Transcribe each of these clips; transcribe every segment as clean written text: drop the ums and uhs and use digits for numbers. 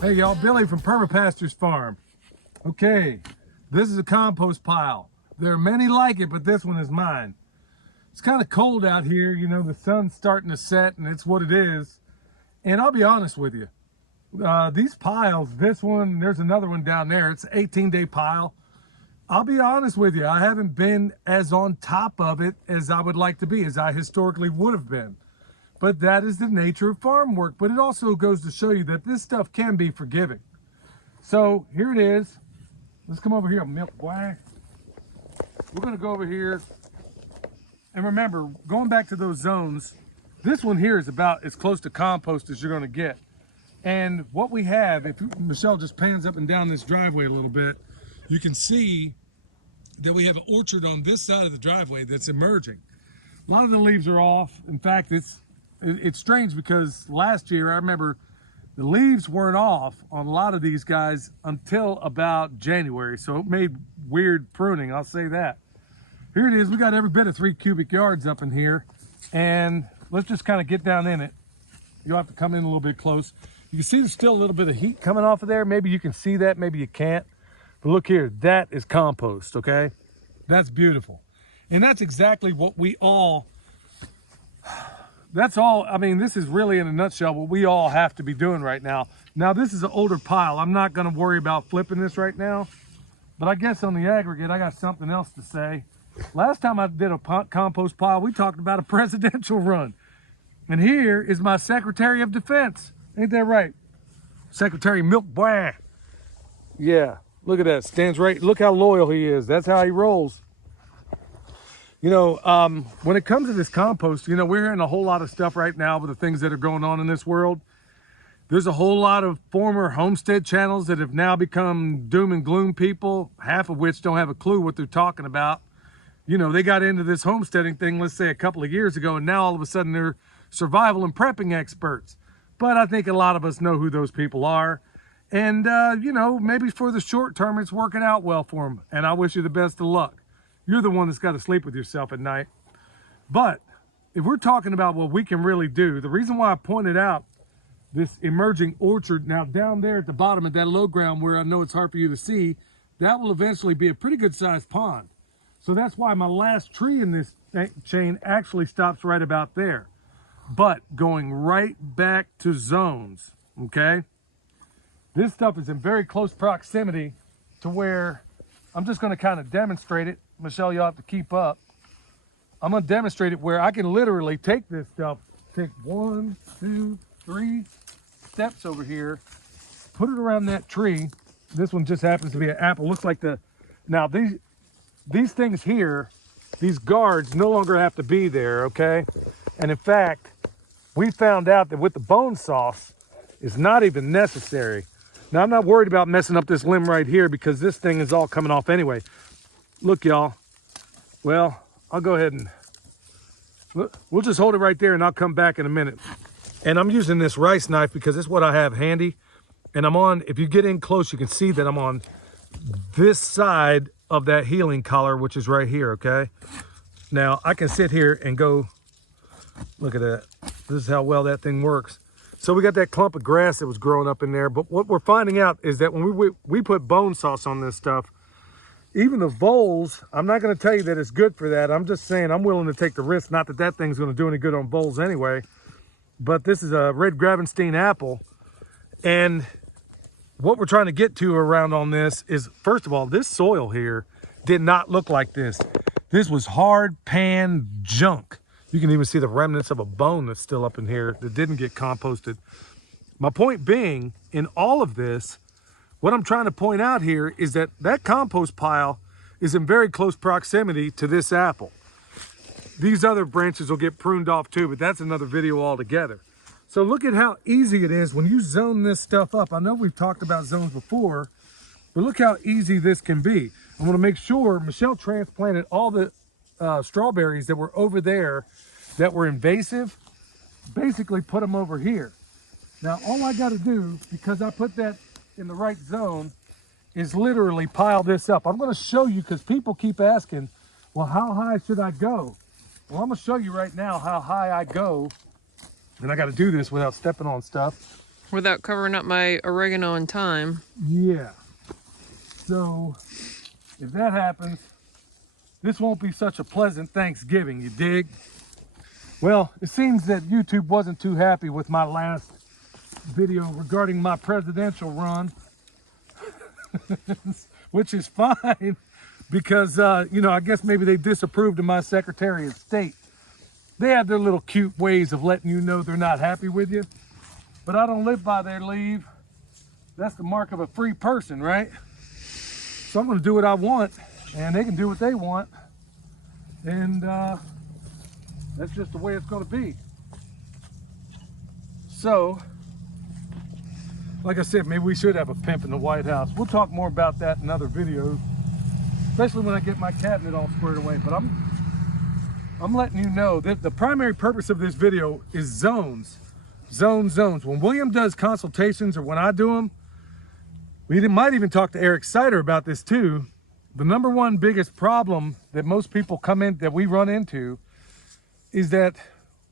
Hey y'all, Billy from Perma Pastures farm. Okay, this is a compost pile. There are many like it, but this one is mine. It's kind of cold out here, you know, the sun's starting to set and it's what it is. And I'll be honest with you, these piles, this one, there's another one down there, it's an 18-day pile. I'll be honest with you, I haven't been as on top of it as I would like to be, as I historically would have been. But that is the nature of farm work. But it also goes to show you that this stuff can be forgiving. So here it is. Let's come over here, milk boy. We're gonna go over here. And remember, going back to those zones, this one here is about as close to compost as you're gonna get. And what we have, if Michelle just pans up and down this driveway a little bit, you can see that we have an orchard on this side of the driveway that's emerging. A lot of the leaves are off. In fact, it's strange because last year I remember the leaves weren't off on a lot of these guys until about January, so it made weird pruning, I'll say that. Here it is, we got every bit of 3 cubic yards up in here, and let's just kind of get down in it. You'll have to come in a little bit close. You can see there's still a little bit of heat coming off of there. Maybe you can see that, maybe you can't. But look here, that is compost, okay? That's beautiful. And that's exactly what we all, that's all, I mean, this is really in a nutshell what we all have to be doing right now. Now, this is an older pile. I'm not gonna worry about flipping this right now, but I guess on the aggregate, I got something else to say. Last time I did a compost pile, we talked about a presidential run. And here is my Secretary of Defense. Ain't that right? Secretary Milk Boy. Yeah, look at that, stands right, look how loyal he is. That's how he rolls. You know, when it comes to this compost, you know, we're hearing a whole lot of stuff right now with the things that are going on in this world. There's a whole lot of former homestead channels that have now become doom and gloom people, half of which don't have a clue what they're talking about. You know, they got into this homesteading thing, let's say a couple of years ago, and now all of a sudden they're survival and prepping experts. But I think a lot of us know who those people are. And, you know, maybe for the short term, it's working out well for them. And I wish you the best of luck. You're the one that's got to sleep with yourself at night. But if we're talking about what we can really do, the reason why I pointed out this emerging orchard, now down there at the bottom of that low ground where I know it's hard for you to see, that will eventually be a pretty good sized pond. So that's why my last tree in this chain actually stops right about there. But going right back to zones, okay? This stuff is in very close proximity to where I'm just going to kind of demonstrate it. Michelle, you'll have to keep up. I'm going to demonstrate it where I can literally take this stuff, take 1, 2, 3 steps over here, put it around that tree. This one just happens to be an apple. Looks like now these things here, these guards no longer have to be there, okay? And in fact, we found out that with the bone sauce, it's not even necessary. Now, I'm not worried about messing up this limb right here because this thing is all coming off anyway. Look, y'all. Well, I'll go ahead and we'll just hold it right there and I'll come back in a minute. And I'm using this rice knife because it's what I have handy. And I'm on, if you get in close, you can see that I'm on this side of that healing collar, which is right here, okay? Now, I can sit here and go, look at that. This is how well that thing works. So we got that clump of grass that was growing up in there. But what we're finding out is that when we put bone sauce on this stuff, even the voles, I'm not going to tell you that it's good for that. I'm just saying I'm willing to take the risk. Not that that thing's going to do any good on voles anyway. But this is a red Gravenstein apple. And what we're trying to get to around on this is, first of all, this soil here did not look like this. This was hard pan junk. You can even see the remnants of a bone that's still up in here that didn't get composted. My point being, in all of this, what I'm trying to point out here is that that compost pile is in very close proximity to this apple. These other branches will get pruned off too, but that's another video altogether. So look at how easy it is when you zone this stuff up. I know we've talked about zones before, but look how easy this can be. I want to make sure Michelle transplanted all the strawberries that were over there that were invasive, basically put them over here. Now, all I got to do, because I put that in the right zone, is literally pile this up. I'm going to show you because people keep asking, well, how high should I go? Well, I'm going to show you right now how high I go. And I got to do this without stepping on stuff. Without covering up my oregano and thyme. Yeah. So if that happens, this won't be such a pleasant Thanksgiving, you dig? Well, it seems that YouTube wasn't too happy with my last video regarding my presidential run, which is fine because, you know, I guess maybe they disapproved of my Secretary of State. They have their little cute ways of letting you know they're not happy with you, but I don't live by their leave. That's the mark of a free person, right? So I'm gonna do what I want, and they can do what they want, and that's just the way it's gonna be. So, like I said, maybe we should have a pimp in the White House. We'll talk more about that in other videos, especially when I get my cabinet all squared away. But I'm letting you know that the primary purpose of this video is zones. Zones. When William does consultations or when I do them, we might even talk to Eric Sider about this too. The number one biggest problem that most people that we run into is that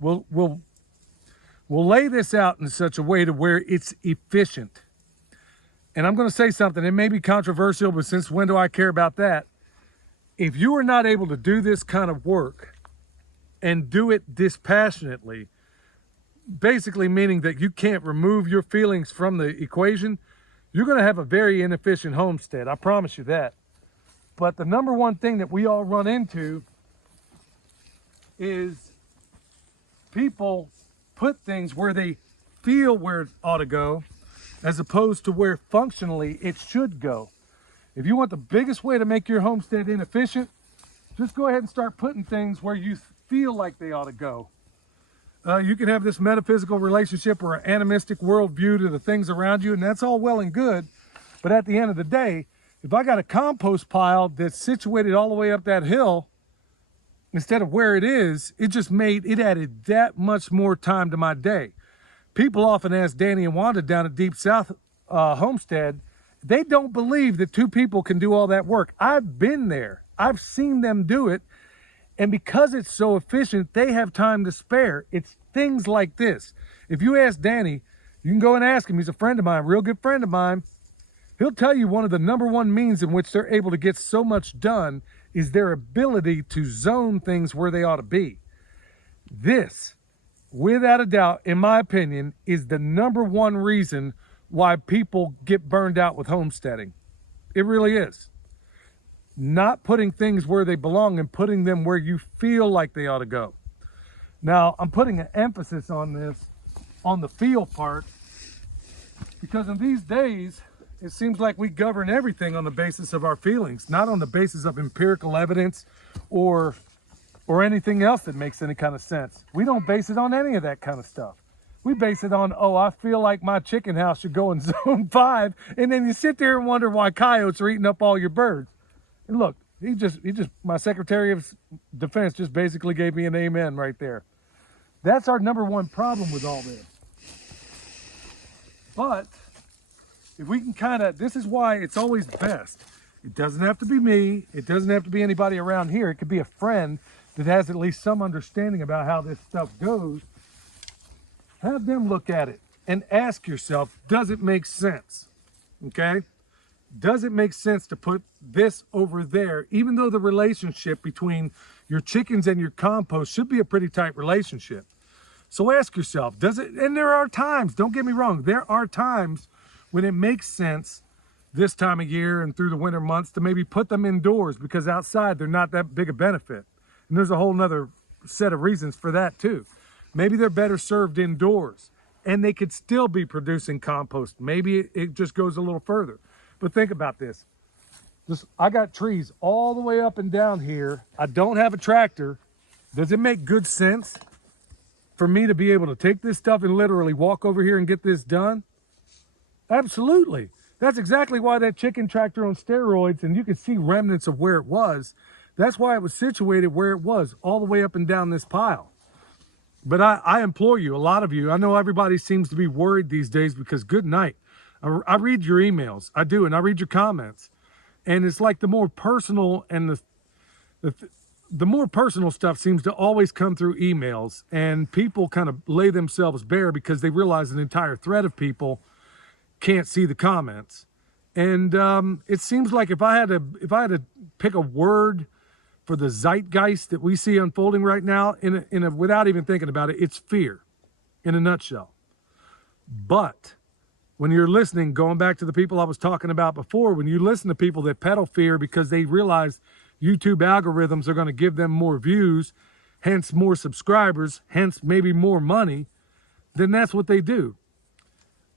we'll lay this out in such a way to where it's efficient. And I'm going to say something, it may be controversial, but since when do I care about that? If you are not able to do this kind of work and do it dispassionately, basically meaning that you can't remove your feelings from the equation, you're going to have a very inefficient homestead. I promise you that. But the number one thing that we all run into is people put things where they feel where it ought to go as opposed to where functionally it should go. If you want the biggest way to make your homestead inefficient, just go ahead and start putting things where you feel like they ought to go. You can have this metaphysical relationship or an animistic worldview to the things around you, and that's all well and good. But at the end of the day, if I got a compost pile that's situated all the way up that hill, instead of where it is, it added that much more time to my day. People often ask Danny and Wanda down at Deep South Homestead, they don't believe that two people can do all that work. I've been there. I've seen them do it. And because it's so efficient, they have time to spare. It's things like this. If you ask Danny, you can go and ask him. He's a friend of mine, a real good friend of mine. He'll tell you one of the number one means in which they're able to get so much done is their ability to zone things where they ought to be. This, without a doubt, in my opinion, is the number one reason why people get burned out with homesteading. It really is. Not putting things where they belong and putting them where you feel like they ought to go. Now, I'm putting an emphasis on this, on the feel part, because in these days, it seems like we govern everything on the basis of our feelings, not on the basis of empirical evidence or anything else that makes any kind of sense. We don't base it on any of that kind of stuff. We base it on, oh, I feel like my chicken house should go in zone 5, and then you sit there and wonder why coyotes are eating up all your birds. And look, my Secretary of Defense just basically gave me an amen right there. That's our number one problem with all this. But if we can this is why it's always best. It doesn't have to be me. It doesn't have to be anybody around here. It could be a friend that has at least some understanding about how this stuff goes. Have them look at it and ask yourself, does it make sense? Okay? Does it make sense to put this over there, even though the relationship between your chickens and your compost should be a pretty tight relationship? So ask yourself, does it? And there are times, don't get me wrong, there are times when it makes sense this time of year and through the winter months to maybe put them indoors because outside they're not that big a benefit. And there's a whole nother set of reasons for that too. Maybe they're better served indoors and they could still be producing compost. Maybe it just goes a little further. But think about this. I got trees all the way up and down here. I don't have a tractor. Does it make good sense for me to be able to take this stuff and literally walk over here and get this done? Absolutely. That's exactly why that chicken tractor on steroids, and you can see remnants of where it was. That's why it was situated where it was, all the way up and down this pile. But I implore you, a lot of you, I know everybody seems to be worried these days because good night. I read your emails, I do, and I read your comments. And it's like the more personal and the more personal stuff seems to always come through emails, and people kind of lay themselves bare because they realize an entire thread of people can't see the comments. And it seems like if I had to pick a word for the zeitgeist that we see unfolding right now, without even thinking about it, it's fear, in a nutshell. But when you're listening, going back to the people I was talking about before, when you listen to people that peddle fear because they realize YouTube algorithms are going to give them more views, hence more subscribers, hence maybe more money, then that's what they do.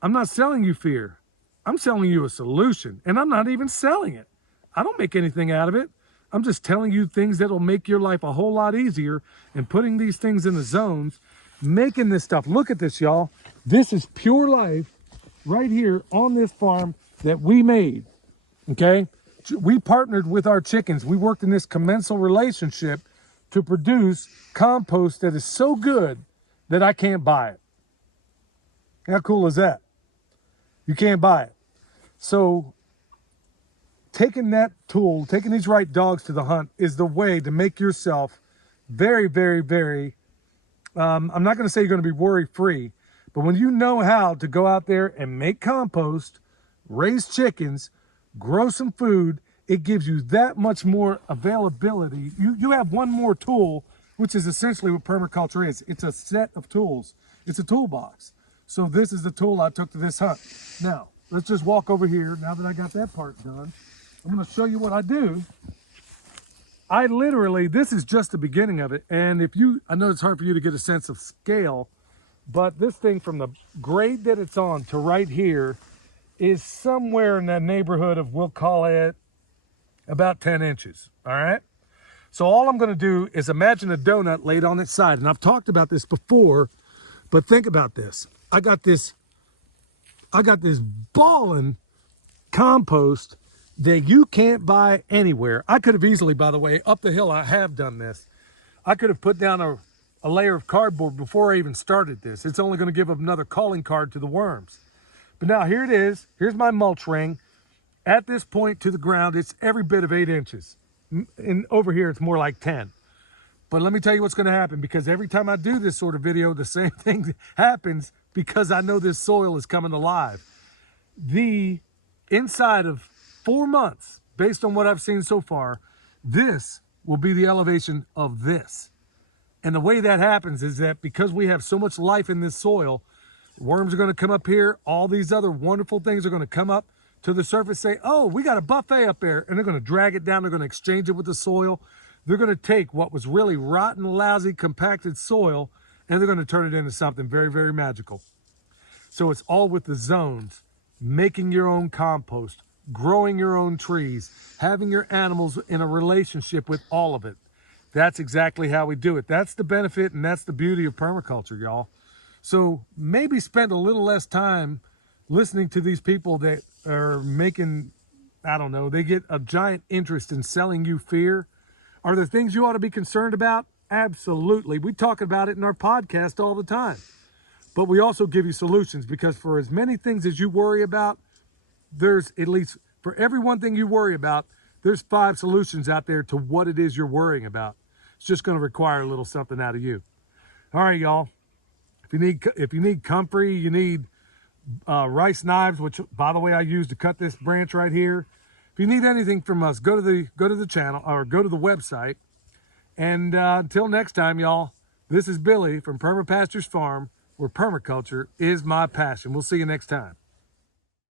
I'm not selling you fear. I'm selling you a solution, and I'm not even selling it. I don't make anything out of it. I'm just telling you things that will make your life a whole lot easier, and putting these things in the zones, making this stuff. Look at this, y'all. This is pure life right here on this farm that we made, okay? We partnered with our chickens. We worked in this commensal relationship to produce compost that is so good that I can't buy it. How cool is that? You can't buy it. So taking that tool, taking these right dogs to the hunt is the way to make yourself very, very, very, I'm not going to say you're going to be worry-free, but when you know how to go out there and make compost, raise chickens, grow some food, it gives you that much more availability. You have one more tool, which is essentially what permaculture is. It's a set of tools. It's a toolbox. So this is the tool I took to this hunt. Now, let's just walk over here. Now that I got that part done, I'm going to show you what I do. I literally, this is just the beginning of it. And I know it's hard for you to get a sense of scale, but this thing from the grade that it's on to right here is somewhere in that neighborhood of, we'll call it about 10 inches, all right? So all I'm gonna do is imagine a donut laid on its side. And I've talked about this before, but think about this. I got this ballin' compost that you can't buy anywhere. I could have easily, by the way, up the hill, I have done this. I could have put down a layer of cardboard before I even started this. It's only gonna give another calling card to the worms. But now here it is. Here's my mulch ring. At this point to the ground, it's every bit of 8 inches. And over here, it's more like 10. But let me tell you what's going to happen, because every time I do this sort of video, the same thing happens because I know this soil is coming alive. The inside of 4 months, based on what I've seen so far, this will be the elevation of this. And the way that happens is that because we have so much life in this soil, worms are going to come up here. All these other wonderful things are going to come up to the surface, say, oh, we got a buffet up there. And they're going to drag it down. They're going to exchange it with the soil. They're going to take what was really rotten, lousy, compacted soil, and they're going to turn it into something very, very magical. So it's all with the zones, making your own compost, growing your own trees, having your animals in a relationship with all of it. That's exactly how we do it. That's the benefit, and that's the beauty of permaculture, y'all. So maybe spend a little less time listening to these people that are making, I don't know, they get a giant interest in selling you fear. Are there things you ought to be concerned about? Absolutely. We talk about it in our podcast all the time. But we also give you solutions, because for as many things as you worry about, there's at least, for every one thing you worry about, there's 5 solutions out there to what it is you're worrying about. It's just going to require a little something out of you. All right, y'all. If you need comfrey, you need rice knives, which, by the way, I use to cut this branch right here. If you need anything from us, go to the channel or go to the website. And until next time, y'all, this is Billy from Pastures Farm, where permaculture is my passion. We'll see you next time.